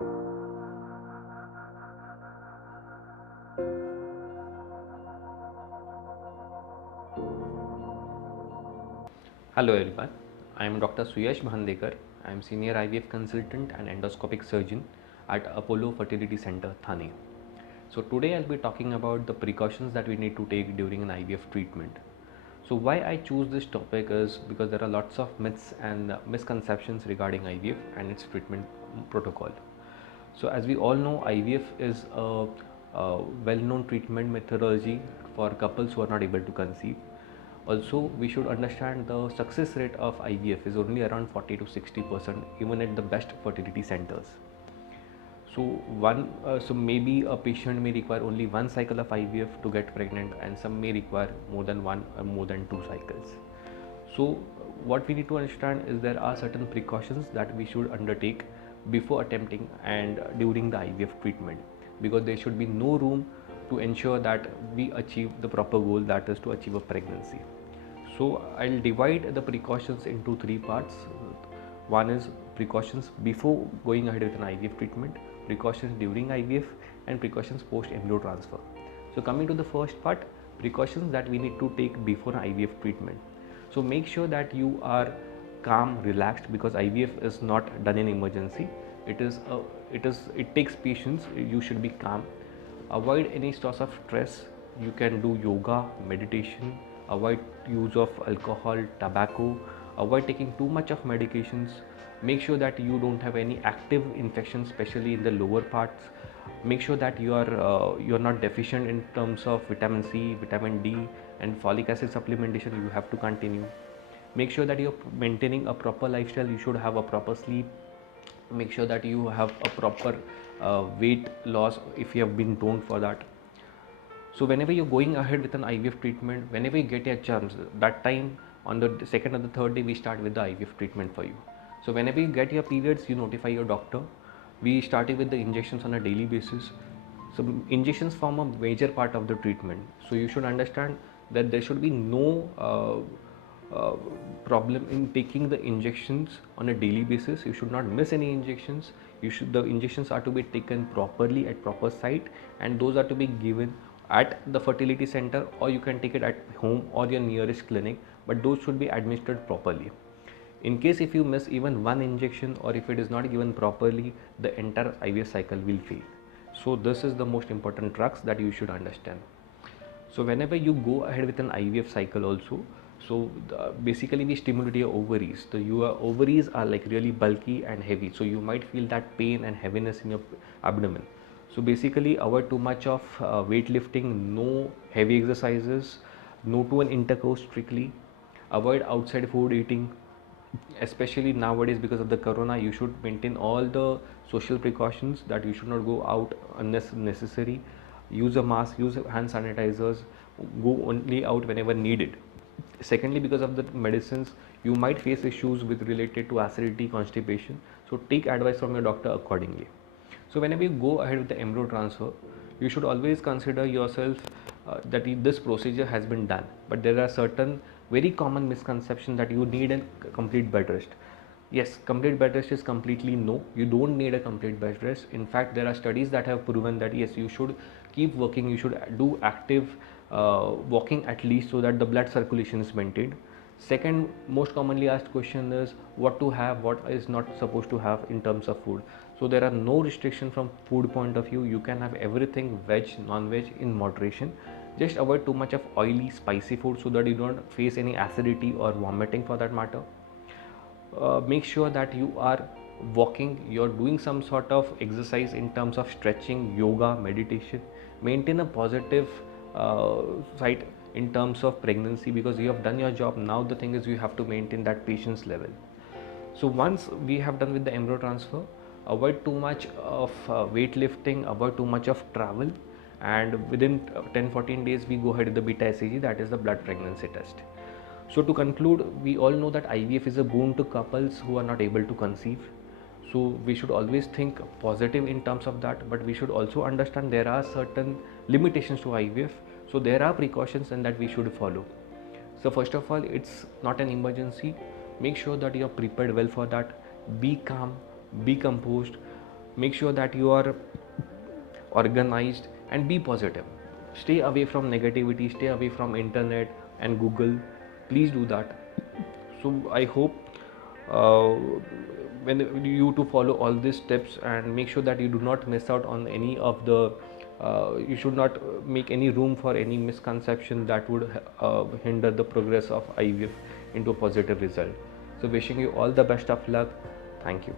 Hello everyone, I am Dr. Suyash Bhandekar. I am Senior IVF Consultant and Endoscopic Surgeon at Apollo Fertility Center, Thane. So today I'll be talking about the precautions that we need to take during an IVF treatment. So why I choose this topic is because there are lots of myths and misconceptions regarding IVF and its treatment protocol. So as we all know, IVF is a well-known treatment methodology for couples who are not able to conceive. Also, we should understand the success rate of IVF is only around 40 to 60% even at the best fertility centers. So maybe a patient may require only one cycle of IVF to get pregnant, and some may require more than one or more than two cycles. So what we need to understand is there are certain precautions that we should undertake before attempting and during the IVF treatment, because there should be no room to ensure that we achieve the proper goal, that is to achieve a pregnancy. So I'll divide the precautions into three parts. One is precautions before going ahead with an IVF treatment, precautions during IVF, and precautions post embryo transfer. So coming to the first part, precautions that we need to take before IVF treatment. So make sure that you are calm, relaxed, because IVF is not done in emergency. It takes patience. You should be calm. Avoid any source of stress. You can do yoga, meditation. Avoid use of alcohol, tobacco. Avoid taking too much of medications. Make sure that you don't have any active infections, especially in the lower parts. Make sure that you are not deficient in terms of vitamin C, vitamin D, and folic acid supplementation. You have to continue. Make sure that you're maintaining a proper lifestyle. You should have a proper sleep. Make sure that you have a proper weight loss if you have been toned for that. So whenever you're going ahead with an IVF treatment, whenever you get your chance, that time on the second or the third day we start with the IVF treatment for you. So whenever you get your periods, you notify your doctor. We started with the injections on a daily basis. So injections form a major part of the treatment. So you should understand that there should be no uh, problem in taking the injections on a daily basis. You should not miss any injections. The injections are to be taken properly at proper site, and those are to be given at the fertility center, or you can take it at home or your nearest clinic, but those should be administered properly. In case if you miss even one injection, or if it is not given properly, the entire IVF cycle will fail. So this is the most important crux that you should understand. So whenever you go ahead with an IVF cycle also, basically we stimulate your ovaries. Your ovaries are like really bulky and heavy, so you might feel that pain and heaviness in your abdomen. So basically avoid too much of weightlifting, no heavy exercises, no to an intercourse strictly, avoid outside food eating, especially nowadays because of the corona. You should maintain all the social precautions, that you should not go out unless necessary. Use a mask, use hand sanitizers, go only out whenever needed. Secondly, because of the medicines, you might face issues with related to acidity, constipation, so take advice from your doctor accordingly. So whenever you go ahead with the embryo transfer, you should always consider yourself that this procedure has been done, but there are certain very common misconceptions that you need a complete bed rest. Yes, complete bed rest is completely no. You don't need a complete bed rest. In fact, there are studies that have proven that yes, you should keep working. You should do active walking at least, so that the blood circulation is maintained. Second most commonly asked question is what to have, what is not supposed to have in terms of food. So there are no restriction from food point of view. You can have everything, veg, non-veg, in moderation. Just avoid too much of oily, spicy food, so that you don't face any acidity or vomiting for that matter. Make sure that you are walking, you're doing some sort of exercise in terms of stretching, yoga, meditation. Maintain a positive side in terms of pregnancy, because you have done your job. Now the thing is you have to maintain that patience level. So once we have done with the embryo transfer, avoid too much of weightlifting, avoid too much of travel, and within 10-14 days we go ahead with the beta SAG, that is the blood pregnancy test. So to conclude, we all know that IVF is a boon to couples who are not able to conceive. So we should always think positive in terms of that, but we should also understand there are certain limitations to IVF. So there are precautions and that we should follow. So first of all, it's not an emergency. Make sure that you're prepared well for that. Be calm, be composed. make sure that you are organized and be positive. Stay away from negativity, stay away from internet and Google. Please do that. So I hope uh, when you to follow all these tips and make sure that you do not miss out on any of the you should not make any room for any misconception that would hinder the progress of IVF into a positive result. So wishing you all the best of luck. Thank you.